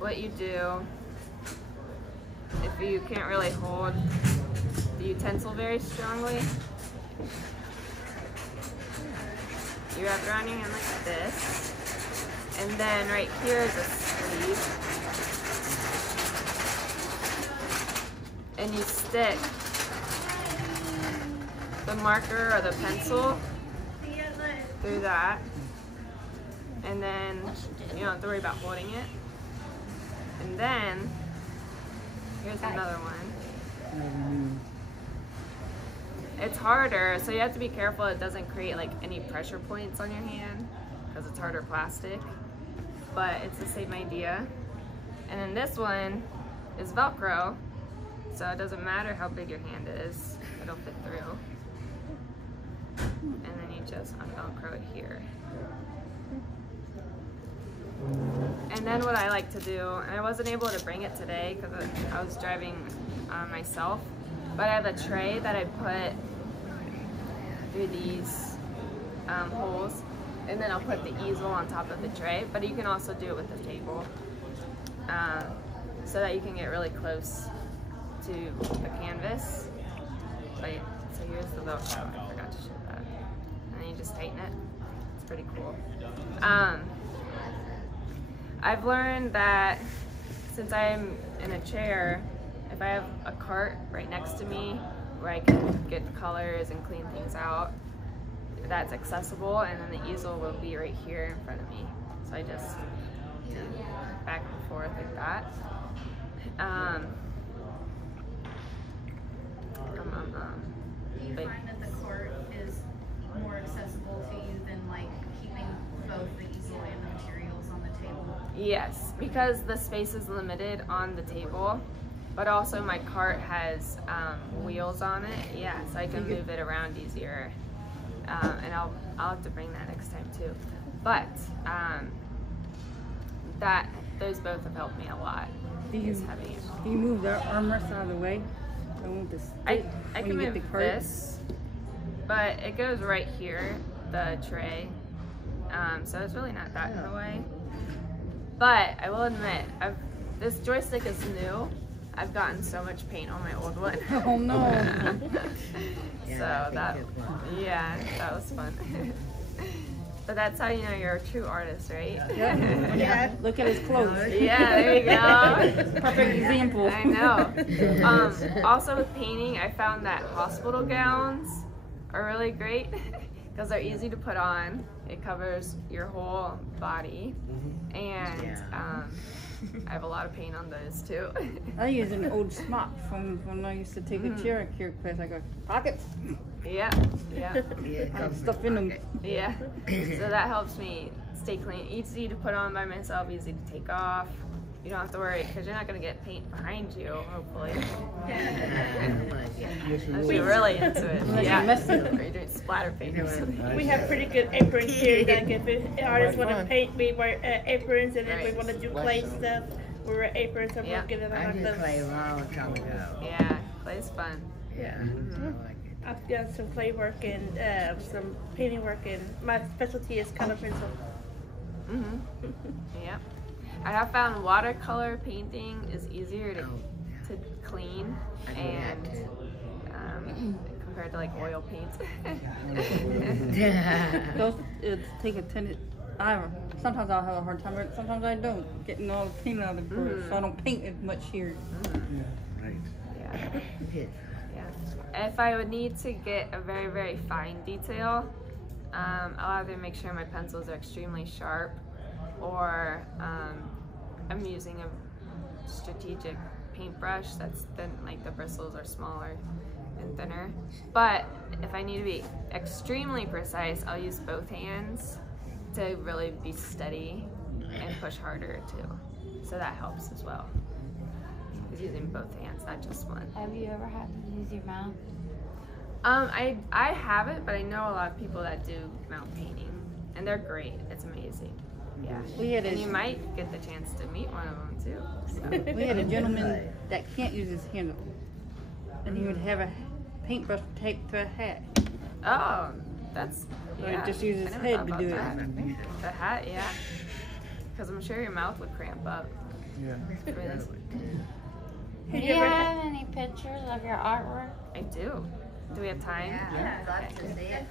what you do, if you can't really hold the utensil very strongly, you wrap it around your hand like this, and then right here is a sleeve, and you stick the marker or the pencil through that, and then you don't have to worry about holding it. And then here's another one. It's harder, so you have to be careful it doesn't create like any pressure points on your hand because it's harder plastic, but it's the same idea. And then this one is Velcro, so it doesn't matter how big your hand is, it'll fit through. And then you just un-Velcro it here. And then what I like to do, and I wasn't able to bring it today because I was driving myself, but I have a tray that I put through these holes, and then I'll put the easel on top of the tray, but you can also do it with the table, so that you can get really close to the canvas. But, so here's the Velcro, I forgot to show that. And then you just tighten it. It's pretty cool. I've learned that since I'm in a chair, if I have a cart right next to me where I can get colors and clean things out, that's accessible, and then the easel will be right here in front of me. So I just do back and forth like that. Do you find that the cart is more accessible to you than like keeping both the easel and the materials on the table? Yes, because the space is limited on the table, but also my cart has wheels on it. Yeah, so I can move it around easier, and I'll have to bring that next time too. But those both have helped me a lot. Do you move the armrest out of the way? I can move this, but it goes right here, the tray, so it's really not that in the way. But I will admit, this joystick is new. I've gotten so much paint on my old one. Oh no! So that was fun. But that's how you know you're a true artist, right? Yeah. Yeah. Look at his clothes. Yeah, there you go. Perfect example. I know. Also with painting, I found that hospital gowns are really great because they're easy to put on. It covers your whole body, and I have a lot of paint on those too. I use an old smock from when I used to take a chair class. I got pockets. Yeah. I have stuff in them. Yeah. So that helps me stay clean. Easy to put on by myself, easy to take off. You don't have to worry because you're not going to get paint behind you, hopefully. Unless you're really into it. Or you're doing splatter paint or something. We have pretty good aprons here. Like if artists want to paint, we wear aprons, and if we want to do clay stuff, we wear aprons. And we'll get it I did clay a long time ago. Yeah, clay's fun. Yeah. I've done some clay work and some painting work, and my specialty is color pencil. Yeah. I have found watercolor painting is easier to clean and compared to like oil paint. Those take a tendency. Sometimes I'll have a hard time, but sometimes I don't, getting all the paint out of the brush, so I don't paint as much here. Yeah. If I would need to get a very, very fine detail, I'll either make sure my pencils are extremely sharp, or I'm using a strategic paintbrush that's thin, like the bristles are smaller and thinner. But if I need to be extremely precise, I'll use both hands to really be steady and push harder too. So that helps as well. It's using both hands, not just one. Have you ever had to use your mouth? I haven't, but I know a lot of people that do mouth painting, and they're great. It's amazing. Yeah. And you might get the chance to meet one of them too. So. We had a gentleman that can't use his hand, and he would have a paintbrush taped to a hat. Oh, that's He would just use his head to do it. The hat, yeah. Because I'm sure your mouth would cramp up. Yeah. It's really, Do you have any pictures of your artwork? I do. Do we have time? Yeah, I'd love to see it.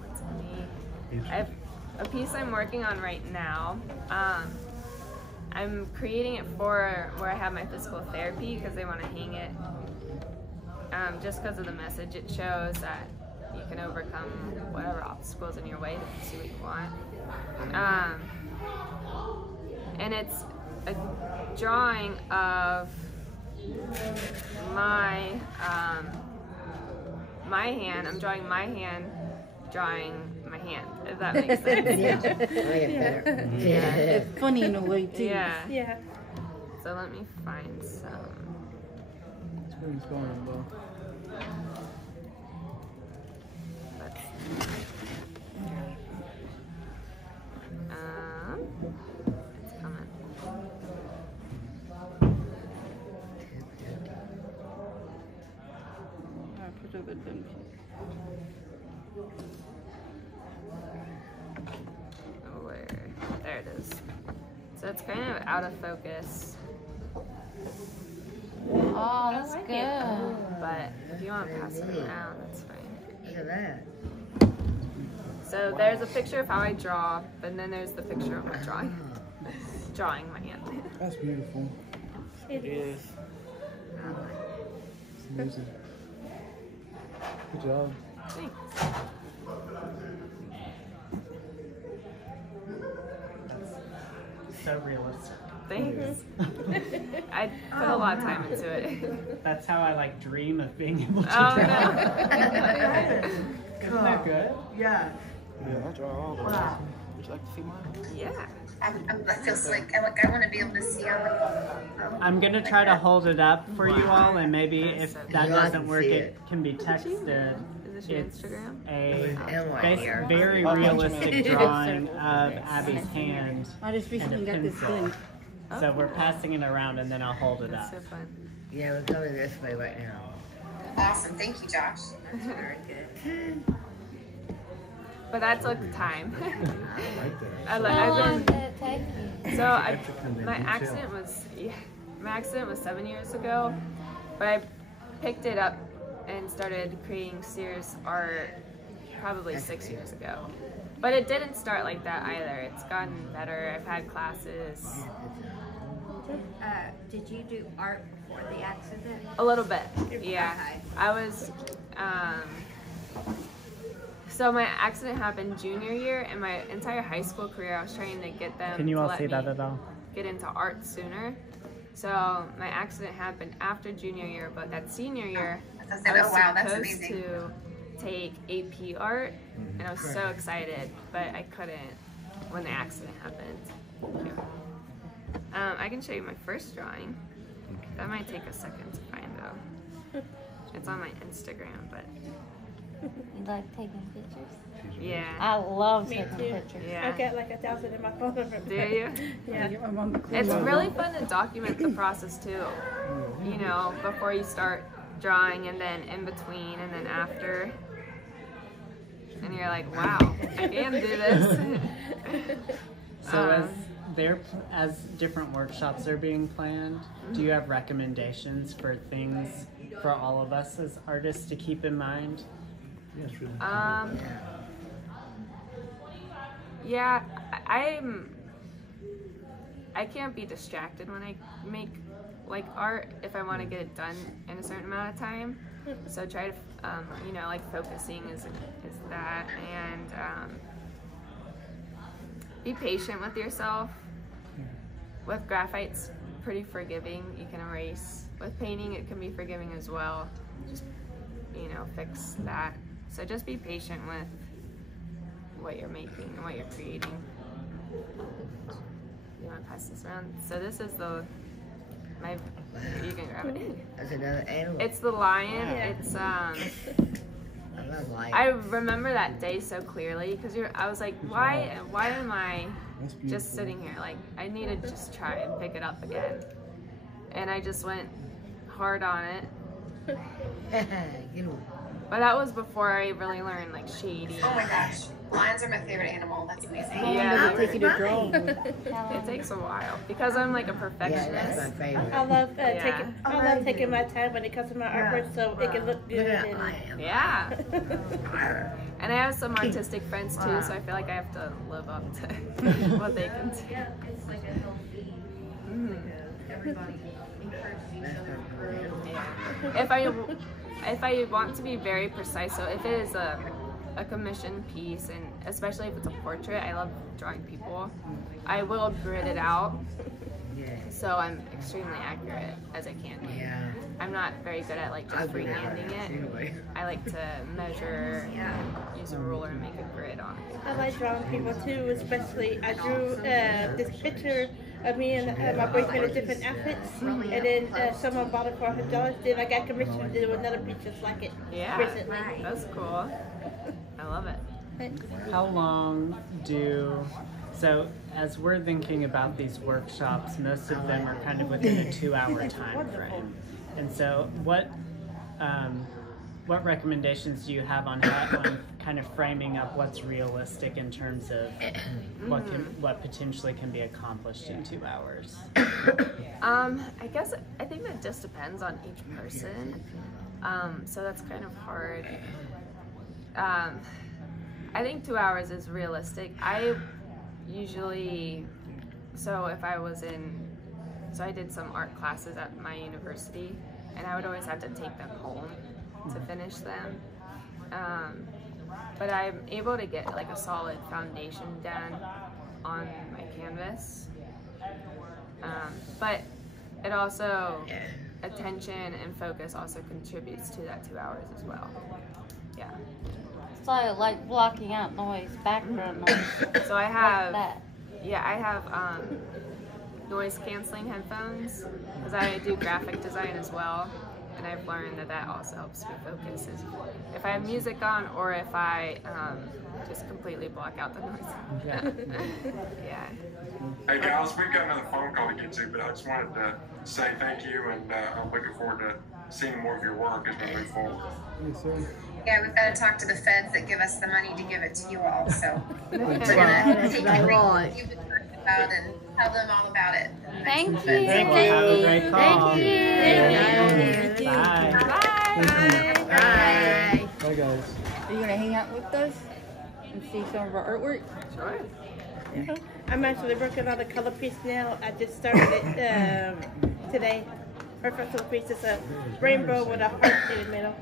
Let's see. I have a piece I'm working on right now. I'm creating it for where I have my physical therapy because they want to hang it. Just because of the message it shows that you can overcome whatever obstacles in your way to pursue what you want. And it's a drawing of my my hand. I'm drawing my hand, drawing my hand. If that makes sense. It's funny in a way too. Yeah. Yeah. So let me find some. That's where he's going, though. It's coming. Oh, where? There it is. So it's kind of out of focus, Oh, that's good. but if you want to pass it around, that's fine. Look at that. So there's a picture of how I draw, and then there's the picture of my drawing. Drawing my hand. That's beautiful. It is. It's amazing. Good job. Thanks. So realistic. Thanks. I put a lot of time into it. That's how I like dream of being able to Oh draw. no. Isn't that good? Yeah. Yeah, I draw all those. Wow. Would you like to see mine? Yeah. I feel like I want to be able to see how I'm gonna try to hold it up for you all, and maybe if that Yeah, I doesn't can work, see it can be texted. Is this your It's Instagram? a right here. very realistic drawing of Abby's hand I just and a recently got this pencil. gun. So we're passing it around, and then I'll hold it That's up. so fun. Yeah, we're coming this way right now. Awesome. Thank you, Josh. That's very good. But that took time. I like that. I've How long been, did it take you? so my accident was 7 years ago, but I picked it up and started creating serious art probably 6 years ago. But it didn't start like that either. It's gotten better. I've had classes. Did you do art before the accident? A little bit, yeah. Okay. I was, so my accident happened junior year, and my entire high school career I was trying to get them Can you to all let see me that at all? get into art sooner. So my accident happened after junior year, but that senior year, I was supposed to take AP art, and I was so excited, but I couldn't when the accident happened. Yeah. I can show you my first drawing. That might take a second to find though. It's on my Instagram, but You like taking pictures? yeah. I love Me taking too. pictures. Yeah. I've got like 1,000 in my phone. Do you? Yeah. It's really fun to document the process too. You know, before you start drawing, and then in between, and then after. And you're like, wow, I can do this. So as different workshops are being planned, do you have recommendations for things for all of us as artists to keep in mind? Yeah, it's really Yeah, I can't be distracted when I make like art if I want to get it done in a certain amount of time. So try to, you know, like focusing is that, and be patient with yourself. With graphite's pretty forgiving, you can erase. With painting, it can be forgiving as well. Just, you know, fix that. So just be patient with what you're making and what you're creating. You want to pass this around? So this is you can grab it. That's another animal. It's the lion. It's I love lions. I remember that day so clearly because I was like, why am I That's beautiful. just sitting here? Like, I need to just try and pick it up again. And I just went hard on it. Get him. But that was before I really learned like shading. Oh my gosh. Lions are my favorite animal. That's amazing. Yeah, Take you to draw. it takes a while because I'm like a Yeah, perfectionist. that's my favorite. I love Yeah. taking my time when it comes to my artwork, so it can look good. Look at And, that lion. Yeah. And I have some artistic friends too, so I feel like I have to live up to what they can do. Yeah, it's like a healthy, everybody encourages each other to improve. If I want to be very precise, so if it is a commissioned piece, and especially if it's a portrait, I love drawing people, I will grid it out Yeah. so I'm extremely accurate as I can be. Yeah. I'm not very good at like just freehanding it. Anyway. I like to measure and use a ruler and make a grid on it. I like drawing people too, especially I drew this picture of me and my boyfriend in different outfits, and then someone bought it for $100. Then I got commissioned to do another piece just like it recently. Yeah, that's cool. I love it. How long so as we're thinking about these workshops, most of them are kind of within a 2-hour time frame. And so what recommendations do you have on kind of framing up what's realistic in terms of what potentially can be accomplished in 2 hours? I think that just depends on each person. So that's kind of hard. I think 2 hours is realistic. I usually, I did some art classes at my university, and I would always have to take them home to finish them. But I'm able to get like a solid foundation done on my canvas. But it also, attention and focus also contributes to that 2 hours as well. Yeah. So like blocking out noise, background noise. So I have, that. I have noise canceling headphones because I do graphic design as well, and I've learned that also helps me focus. If I have music on or if I just completely block out the noise. Yeah. Hey guys, we've got another phone call to get to, but I just wanted to say thank you, and I'm looking forward to seeing more of your work as we move forward. Yeah, we've got to talk to the feds that give us the money to give it to you all. So we're gonna take everything you've been talking about and tell them all about it. Thank you. Have a great call. Thank you. Bye. Bye. Bye, guys. Are you gonna hang out with us and see some of our artwork? Sure. Yeah. I'm actually working on a color piece now. I just started it today. Our first little piece is a rainbow with a heart in the middle.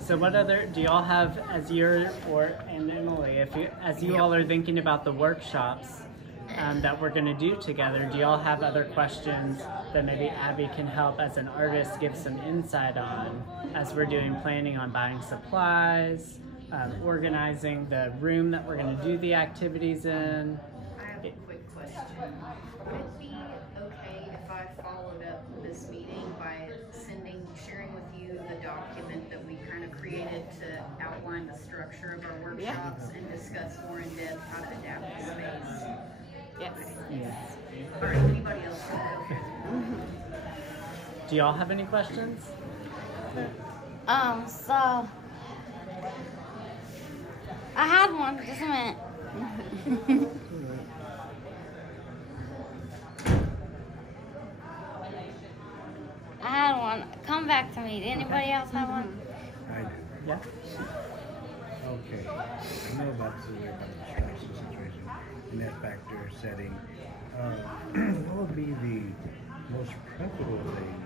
So what do y'all have as and Emily, as you all are thinking about the workshops that we're going to do together, do y'all have other questions that maybe Abby can help as an artist give some insight on as we're doing planning on buying supplies, organizing the room that we're going to do the activities in? I have a quick question. Would it be okay if I followed up this meeting by sharing with you the document that we kind of created to outline the structure of our workshops and discuss more in depth how to adapt the space? Yes. All right, anybody else? Do y'all have any questions? So I had one. Just a minute. I had one. Come back to me. Did anybody else have one? I do. Yeah. Okay. I know about the instruction situation in that factor setting. What would be the most preferable thing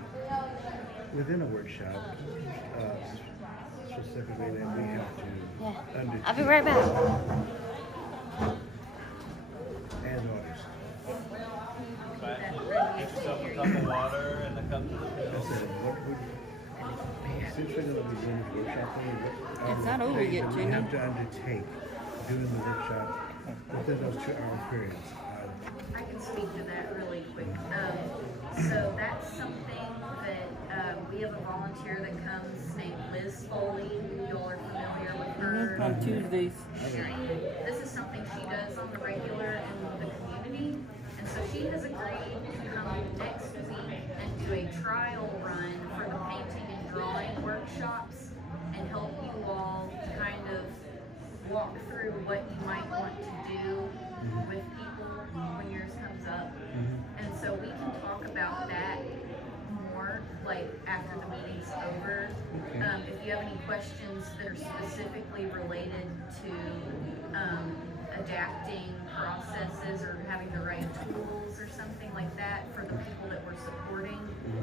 within a workshop, specifically that we have to undertake? I'll be right back. As artists. Get yourself a cup of water and a cup of pills. Since we're going to be doing this workshop, It's not over yet, we Jenny. have to undertake doing the workshop within those 2 hour periods. I can speak to that really quick. So that's something that we have a volunteer that comes named Liz Foley. Y'all are familiar with her. On Tuesdays. This is something she does on the regular in the community. And so she has agreed to come next week and do a trial run for the painting and drawing workshops and help you all kind of walk through what you might want to do with people when yours comes up. And so we can talk about that more, like after the meeting's over. If you have any questions that are specifically related to adapting processes or having the right tools or something like that for the people that we're supporting,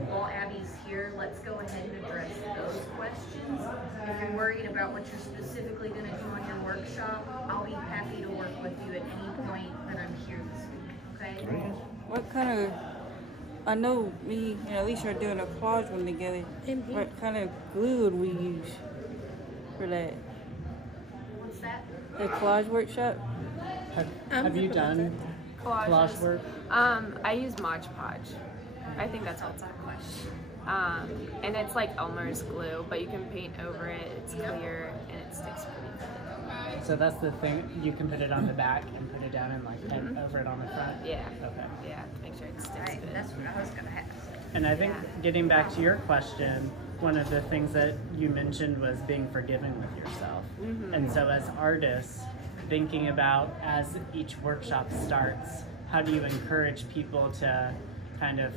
while Abby's here, let's go ahead and address those questions. If you're worried about what you're specifically going to do on your workshop, I'll be happy to work with you at any point that I'm here this week, okay? What kind of, I know me and Alicia are doing a collage one together. What kind of glue would we use for that? What's that? The collage workshop? Have you done collage work? I use Mod Podge. I think that's all it's called. And it's like Elmer's glue, but you can paint over it. It's clear and it sticks pretty good. So that's the thing. You can put it on the back and put it down and like paint over it on the front. Yeah. Okay. Yeah. Make sure it sticks good. That's what I was gonna ask. And I think getting back to your question, one of the things that you mentioned was being forgiving with yourself. And so as artists, thinking about as each workshop starts, how do you encourage people to kind of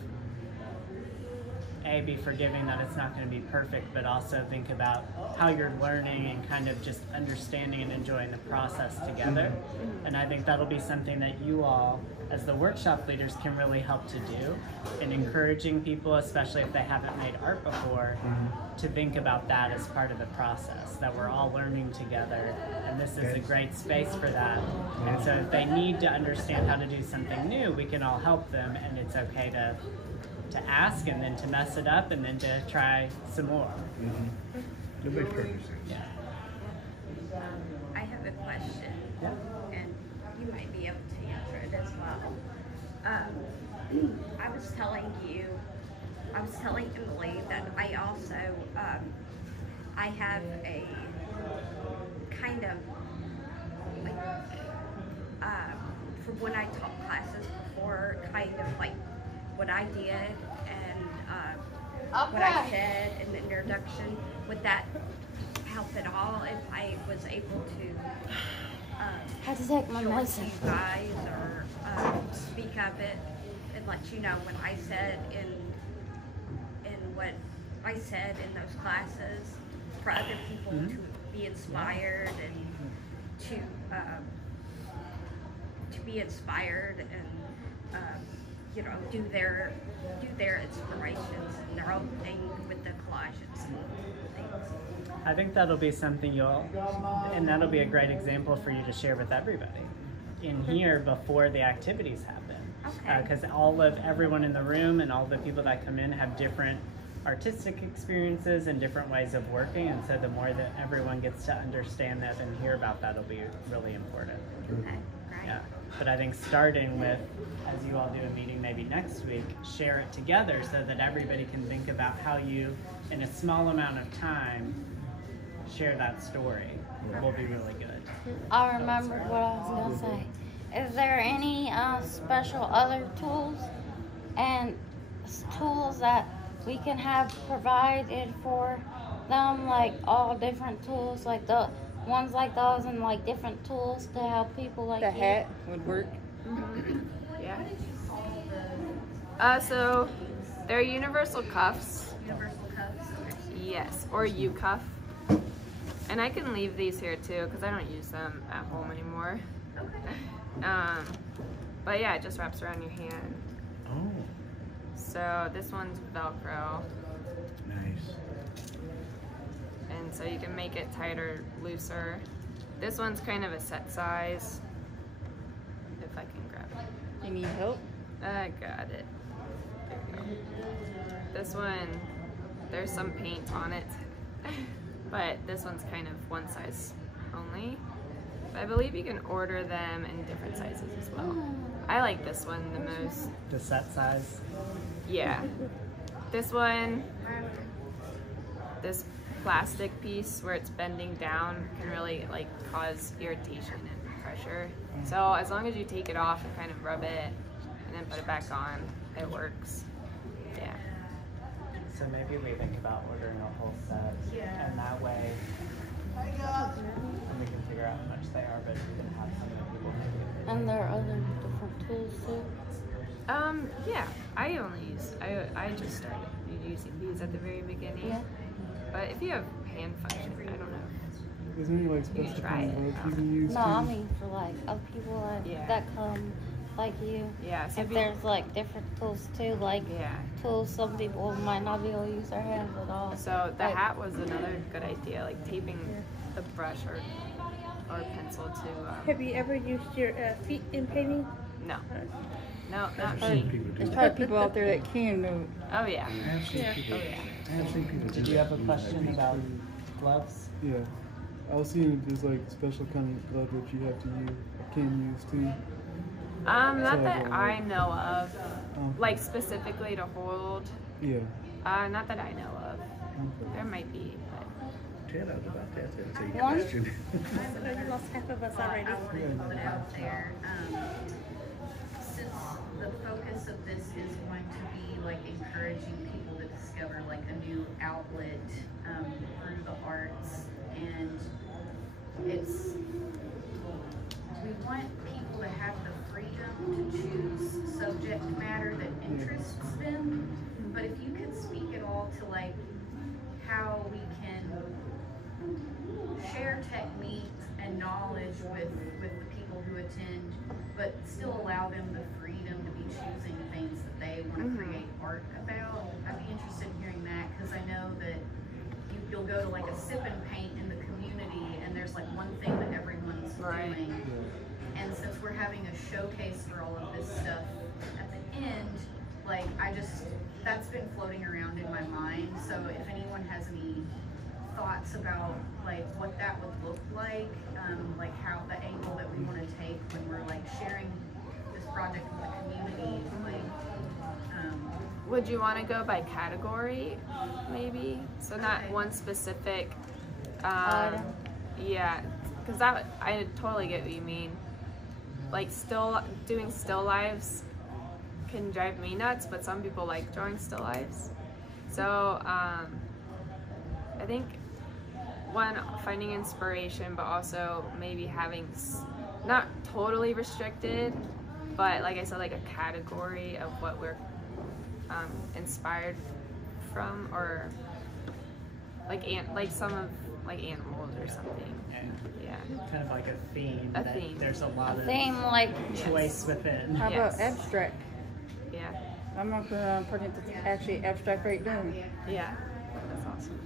be forgiving that it's not going to be perfect, but also think about how you're learning and kind of just understanding and enjoying the process together. And I think that'll be something that you all, as the workshop leaders, can really help to do in encouraging people, especially if they haven't made art before, to think about that as part of the process, that we're all learning together, and this is a great space for that. And so if they need to understand how to do something new, we can all help them, and it's okay to ask and then to mess it up and then to try some more. It makes perfect sense. Yeah. I have a question, and you might be able to answer it as well. I was telling Emily that I also, I have a kind of, like, for when I taught classes before, kind of like what I did and what I said in the introduction. Would that help at all if I was able to have to take my medicine, you guys, or speak of it and let you know what I said in what I said in those classes for other people to be inspired and to be inspired and you know, do their inspirations and their own thing with the collages and things. I think that'll be something and that'll be a great example for you to share with everybody in here before the activities happen. Because everyone in the room and all the people that come in have different artistic experiences and different ways of working, and so the more that everyone gets to understand that and hear about that will be really important. Okay, great. Yeah. But I think starting with, as you all do a meeting maybe next week, share it together so that everybody can think about how you, in a small amount of time, share that story. Will be really good. I remembered what I was going to say. Is there any special other tools and tools that we can have provided for them, like all different tools, like the ones like those and like different tools to help people like the you? hat would work. Yeah. So they're universal cuffs. Universal cuffs. Yes, or U-cuff. And I can leave these here too because I don't use them at home anymore. Okay. But yeah, it just wraps around your hand. Oh. So this one's Velcro. Nice. And so you can make it tighter, looser. This one's kind of a set size. If I can grab it. You need help? I got it. There we go. This one, there's some paint on it. But this one's kind of one size only. But I believe you can order them in different sizes as well. I like this one the most. The set size? Yeah. This one, this plastic piece where it's bending down can really like cause irritation and pressure. So as long as you take it off and kind of rub it and then put it back on, it works. Yeah. So maybe we think about ordering a whole set, and that way And we can figure out how much they are, but we can have some of the people make it. And there are other different tools too. Yeah, I just started using these at the very beginning. Yeah. But if you have hand function, I don't know. Is there any like You special try kind it of rope out. you can use? No, too? I mean for like other people that come like you. Yeah, so if if you- there's like different tools too, like tools some people might not be able to use their hands at all. So the Like, hat was another good idea, like taping the brush or pencil to. Have you ever used your feet in painting? No. No, not There's me. there's probably people out there that can do it. Oh yeah. I have seen people. Oh yeah. I have seen people. Did you have a question about gloves? Yeah. I was seeing if there's like special kind of glove that you have to use, can use too. Not So, that I know of, Okay. like specifically to hold. Yeah. Not that I know of. Okay. There might be, but. Tell us about that. That's a One? question. You lost half of us already. I wanted to put out there, since the focus of this is going to be like encouraging people to discover like a new outlet through the arts, and we want people to have the freedom to choose subject matter that interests them. But if you could speak at all to like how we can share techniques and knowledge with the people who attend, but still allow them the freedom to be choosing things that they want to create art about. I'd be interested in hearing that, because I know that you'll go to like a sip and paint in the community and there's like one thing that everyone's doing. And since we're having a showcase for all of this stuff at the end, like that's been floating around in my mind. So if anyone has any thoughts about like what that would look like how the angle that we want to take when we're like sharing this project with the community, Would you want to go by category, maybe? So not one specific. Yeah, because I totally get what you mean. Like doing still lives can drive me nuts, but some people like drawing still lives. So I think one, finding inspiration, but also maybe having not totally restricted, but like I said, like a category of what we're inspired from, or like some of like animals or something. Yeah. Kind of like a theme. A that theme. There's a lot of theme, like choice within. How about abstract? Yeah. I'm not gonna pretend to actually abstract right now. Yeah. That's awesome.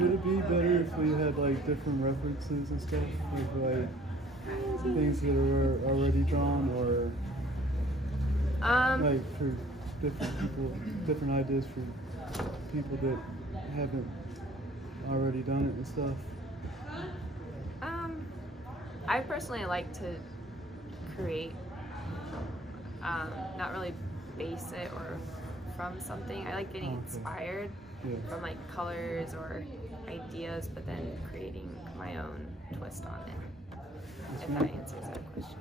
Would it be better if we had like different references and stuff, like things that are already drawn, or like for different people, different ideas for people that haven't already done it and stuff? I personally like to create, not really base it or from something. I like getting inspired from like colors or ideas, but then creating my own twist on it. If that answers that question.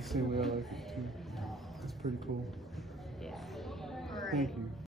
The same way I like it too. It's pretty cool. Yeah. Thank you.